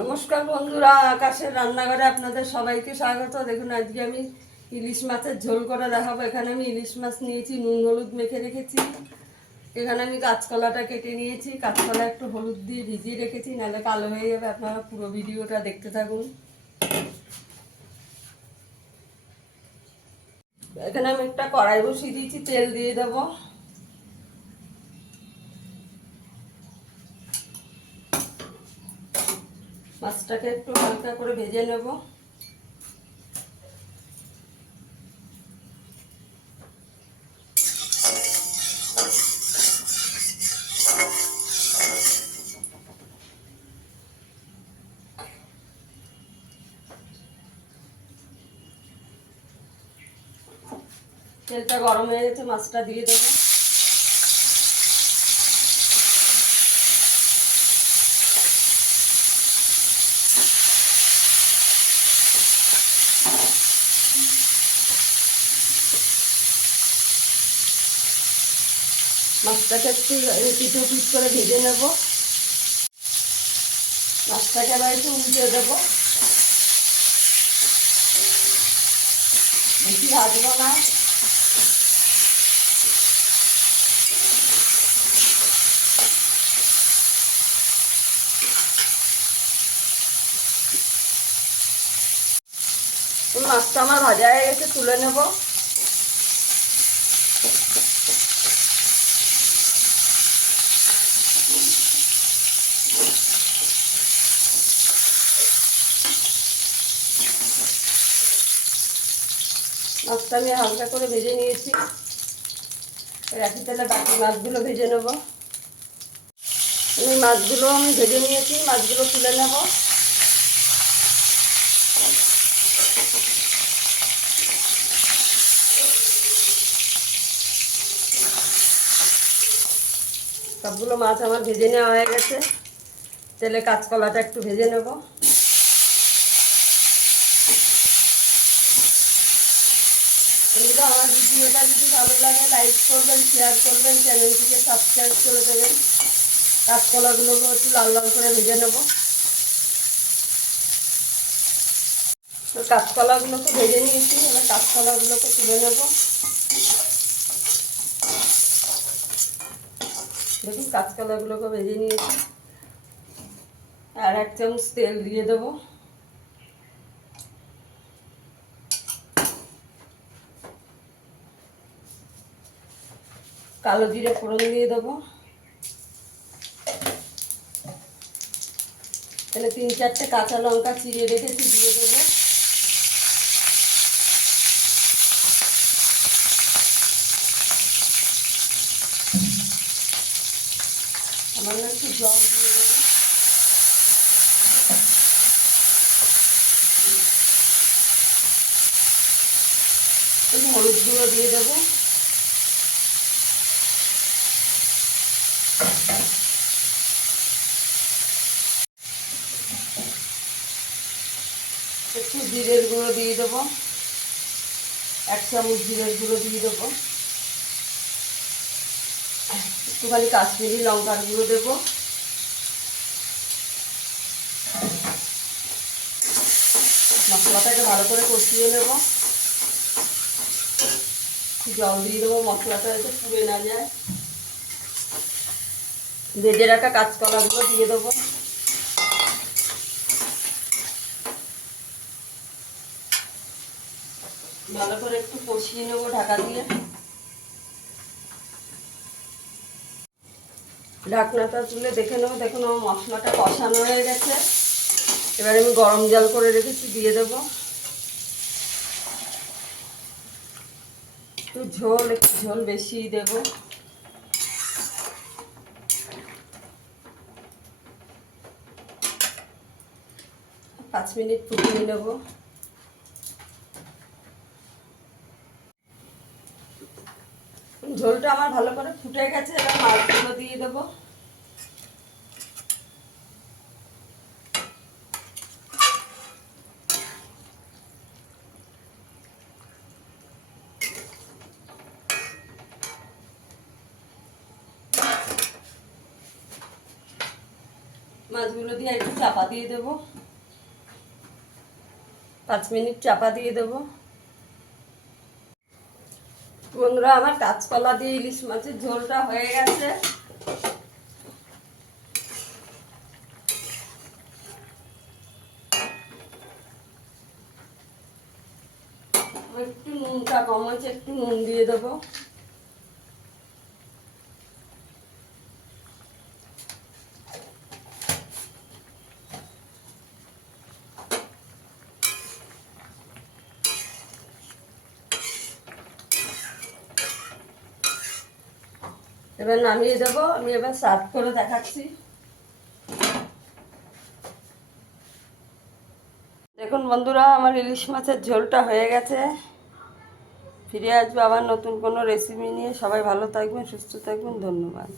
নমস্কার বন্ধুরা, আকাশের রান্নাঘরে আপনাদের সবাইকে স্বাগত। দেখুন আজকে আমি ইলিশ মাছের ঝোল করে দেখাবো। এখানে আমি ইলিশ মাছ নিয়েছি, নুন হলুদ মেখে রেখেছি। এখানে আমি কাঁচকলাটা কেটে নিয়েছি, কাঁচকলা একটু হলুদ দিয়ে ভিজিয়ে রেখেছি, নাহলে কালো হয়ে যাবে। আপনারা পুরো ভিডিওটা দেখতে থাকুন। এখানে আমি একটা কড়াই বসিয়ে দিয়েছি, তেল দিয়ে দেবো। মাছটাকে একটু হালকা করে ভেজে নেব। তেলটা গরম হয়ে গেছে, মাছটা দিয়ে দেবো। মাছটাকে একটু পিঠো পিট করে ভেজে নেব। মাছটাকে আবার একটু উল্টে দেবো, বেশি ভাজবো না। মাছটা আমার ভাজা হয়ে গেছে, তুলে নেব। মাছটা আমি হালকা করে ভেজে নিয়েছি, রাখি তেলে বাকি মাছগুলো ভেজে নেব। মাছগুলো আমি ভেজে নিয়েছি, মাছগুলো তুলে নেব। সবগুলো মাছ আমার ভেজে নেওয়া হয়ে গেছে। তেলে কাঁচকলাটা একটু ভেজে নেব। আমার ভিডিওটা যদি ভালো লাগে লাইক করবেন, শেয়ার করবেন, চ্যানেলটিকে সাবস্ক্রাইব করে দেবেন। কাঁচকলাগুলোকে একটু লাল লাল করে ভেজে নেব। কাঁচকলাগুলোকে ভেজে নিয়েছি, এবার কাঁচকলাগুলোকে তুলে নেব। দেখুন কাঁচকলাগুলোকে ভেজে নিয়েছি। আর 1 চামচ তেল দিয়ে দেবো। কালো জিরে ফোড়ন দিয়ে দেবো। তাহলে 3-4টে কাঁচা লঙ্কা চিড়ে রেখেছি, দিয়ে দেবো। আমার একটু জল দিয়ে দেবো। একটু হলুদ গুঁড়ো দিয়ে দেবো। একটু জিরের গুঁড়ো দিয়ে দেবো, 1 চামচ জিরের গুঁড়ো দিয়ে দেবো। একটুখানি কাশ্মীরি লঙ্কার গুঁড়ো দেবো। মশলাটাকে ভালো করে কষিয়ে নেব। জল দিয়ে দেবো, মশলাটা যাতে পুড়ে না যায়। ভেজে রাখা কাঁচকলাগুলো দিয়ে দেবো। ভালো করে একটু কষিয়ে নেবো ঢাকা দিয়ে। ঢাকনাটা তুলে দেখে নেবো। দেখুন আমার মশলাটা কষানো হয়ে গেছে। এবার আমি গরম জল করে রেখেছি, দিয়ে দেবো। একটু ঝোল বেশি দেবো। 5 মিনিট ফুটিয়ে নেব। ঝোলটা আমার ভালো করে ফুটে গেছে, এবার মাছগুলো দিয়ে দেবো। মাছগুলো দিয়ে একটু চাপা দিয়ে দেবো, 5 মিনিট চাপা দিয়ে দেবো। বন্ধুরা, আমার কাঁচকলা দিয়ে ইলিশ মাছের ঝোলটা হয়ে গেছে। একটু নুনটা কম হয়েছে, একটু নুন দিয়ে দেবো। এবার নামিয়ে দেবো। আমি এবার সার্ভ করে দেখাচ্ছি। দেখুন বন্ধুরা, আমার ইলিশ মাছের ঝোলটা হয়ে গেছে। ফিরে আসবো আবার নতুন কোনো রেসিপি নিয়ে। সবাই ভালো থাকবেন, সুস্থ থাকবেন, ধন্যবাদ।